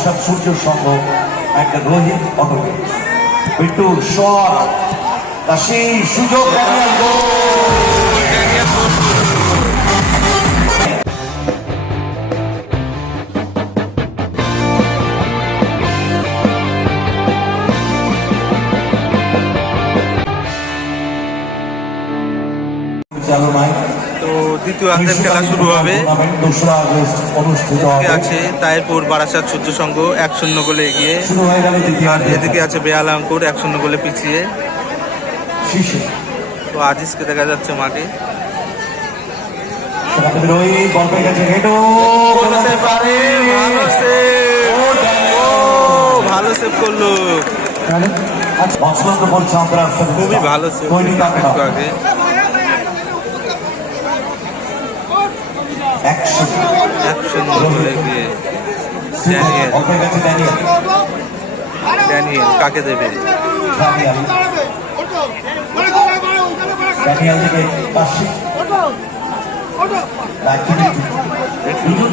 বারাসাত সূর্য সংঘ একটা রোহিত অটোকে। বিট্টুর শট। তা সেই সুযোগ দ্বিতীয় অর্ধের খেলা শুরু হবে। আছে তায়েরপুর বারাসাত সূর্য সংঘ, এক শূন্য গোলে এগিয়ে। আর এদিকে আছে বেয়ালাঙ্কুর এক শূন্য গোলে পিছিয়ে। তো আজিজকে দেখা যাচ্ছে মাঠে। ভালো সেভ করল। খুবই ভালো তৈরি আগে। একশো এক শূন্য গোলে এগিয়ে ড্যানিয়েল কাকে দেবে?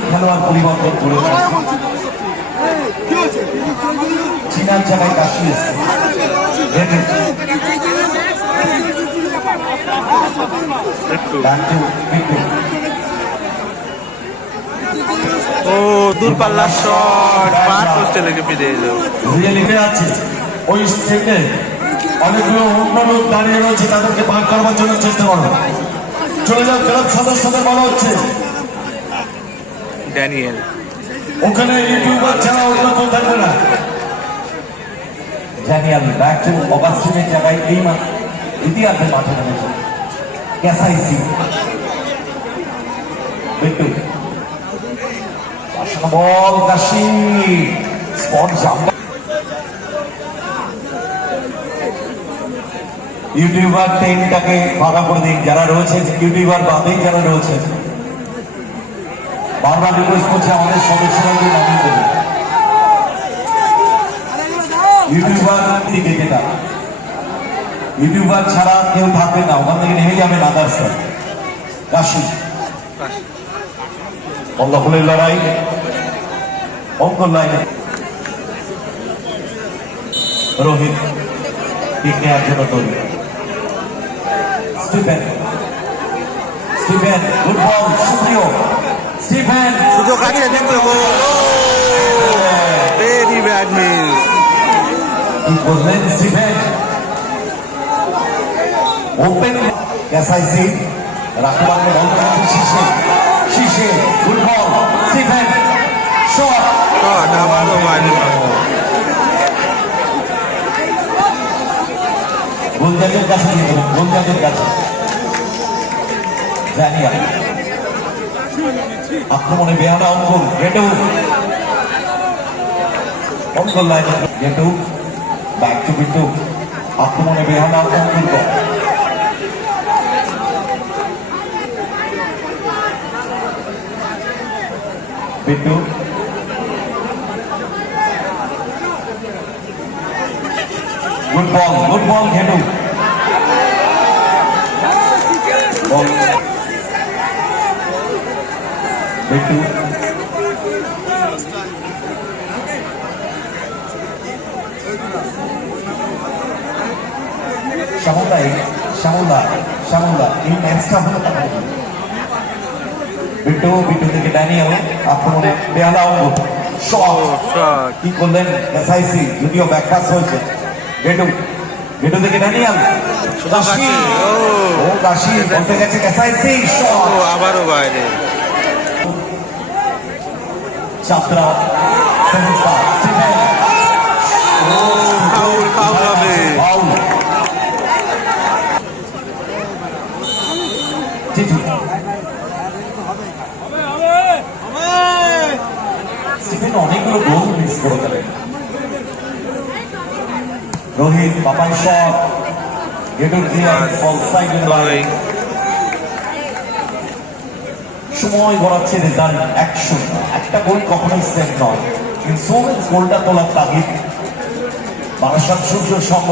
খেলোয়াড় পরিবর্তন করেছে চীনার জায়গায় কাশি এসছে হেডে একটু ডান্টু বিট্টু ও দূরপাল্লার শট। পার পোস্টে লেগে ফিরে এলো? লিখে আছে ওই স্টেটে অনেকগুলো অন্য লোক দাঁড়িয়ে রয়েছে তাদেরকে বার করবার জন্য চেষ্টা করো। চলে যাও ক্লাব সদস্যদের বলা হচ্ছে। ড্যানিয়েল। ওখানে ইউটিউবার ছাড়া অন্য কেউ থাকবে না। ড্যানিয়েল ব্যাক টু অগাস্টিনের জায়গায় এই ইতিহাসে মাঠে নেমেছে। SIC Bittu ball Kashi spot jump YouTuber টেনটাকে ফাঁকা করে দিন, যারা রয়েছে ইউটিউবার বাদেই যারা রয়েছে বারবার রিকোয়েস্ট করছে আমাদের সদস্যরাকে নামিয়ে ইউটিউবার দিকে ইউটিউবার ছাড়া কেউ থাকবে না, ওখান থেকে নেমে যাবে আদার্স কাশি অন্ধকুলের লড়াই অঙ্কন লাইনে রোহিত কিক নেওয়ার জন্য তৈরি স্টিফেন স্টিফেন গুড বল সুপ্রিয় স্টিফেন সুযোগ আছে দ্বিতীয় গোল ভেরি ব্যাড মিস কি করলেন স্টিফেন ওপেন এসআইসি রাখবাকে বল করেছে শীর্ষে শীর্ষে গুড বল স্টিফেন শট আবারও বাইরে গোলজাজের কাছে গোলজাজের কাছে জানিয়া আক্রমণে বেহানা অঙ্কুর গেটু অঙ্কুর লাইনে গেটু ব্যাক টু বিটু আক্রমণে বেহানা Ankur Bittu good ball good ball Ghetu ball Bittu Shyamla Shyamla Shyamla এই তার বিটু বিটু থেকে ড্যানিয়েল আক্রমণে বেহালা কি করলেন? এসআইসি যদিও ব্যাখ্যা হয়েছে। গেটু গেটু থেকে ড্যানিয়াল ও। ও কাশি বলতে গেছে এসআইসি আবারও বাইরে। চাপরা সেমিস্টার ফাউল স্টিফেন অনেকগুলো গোল মিস করে দিলেন রোহিত বাপাই শট গেটুর লাইন সময় গড়াচ্ছে রেজাল্ট একশো একটা গোল কখনোই সেভ নয়। ইনসুরেন্স গোলটা তোলার তাগিদ। বারাসাত সূর্য সংঘ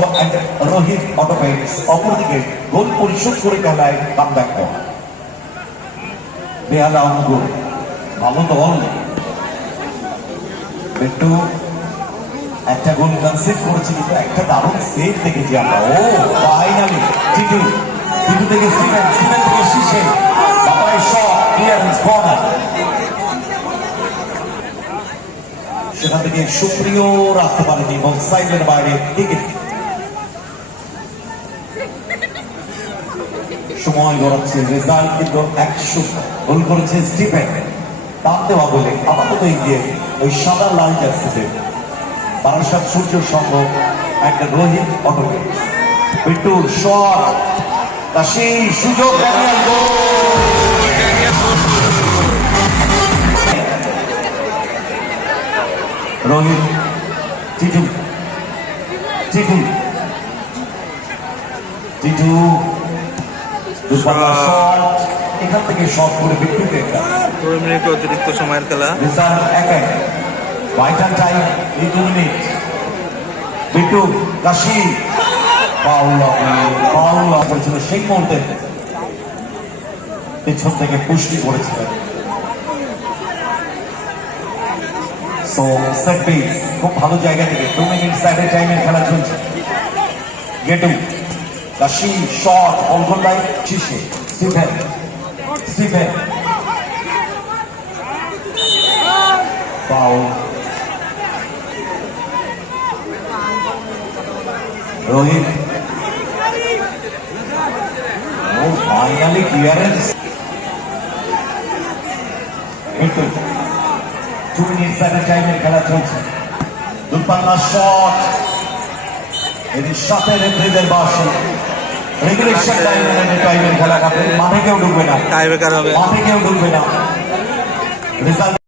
রোহিত অটোপেন্স অপরদিকে গোল পরিশোধ করে খেলায় কামব্যাক করা বেহালা অঙ্গ ভালো দল একটু একটা গোল কনসেপ্ট করেছি কিন্তু একটা দারুণ সেভ দেখেছি আমরা। ও ফাইনালি টিটু টিটু থেকে সিমেন্ট সিমেন্ট থেকে শীষে। বাবাই শট ক্লিয়ারেন্স কর্নার সেখান থেকে সুপ্রিয় রাখতে পারেনি এবং সাইডের বাইরে টিকিট সময় গড়াচ্ছে রেজাল্ট কিন্তু একশো গোল করেছে স্টিফেন। তার দেওয়া বলে আপাতত এগিয়ে। ওই সাদা লাল জার্সিতে বারাসাত সূর্য সংঘ একটা রোহিত অটোকে বিট্টুর শট তা সেই সুযোগ রোহিত টিটু টিটু টিটু শট। এখান থেকে শট করে একটা দুই মিনিট অতিরিক্ত সময়ের খেলা। রিজার্ভ এক এক। ভাইটাল টাইম এই দু minute. Bittu Kashi. Foul foul করেছিল সেই মুহূর্তে। পেছন থেকে পুষ্টি করেছিলেন সো সেট পিস খুব ভালো জায়গা থেকে দু মিনিট সাইডের টাইমের খেলা চলছে। গেটু কাশি শট অলগোল্লাই শীর্ষে। Stephen Stephen Paul Rohit. ও ফাইনালি ক্লিয়ারেন্স কিন্তু টু মিনিটস এট টাইমের খেলা চলছে। দুর্পাল্লা শট এদের সাথে রেফারিদের বাসে রেগুলেশন টাইমের টাইমের খেলা মাঠে কেউ ঢুকবে না। টাই বেকার হবে। মাঠে কেউ ঢুকবে না। রেজাল্ট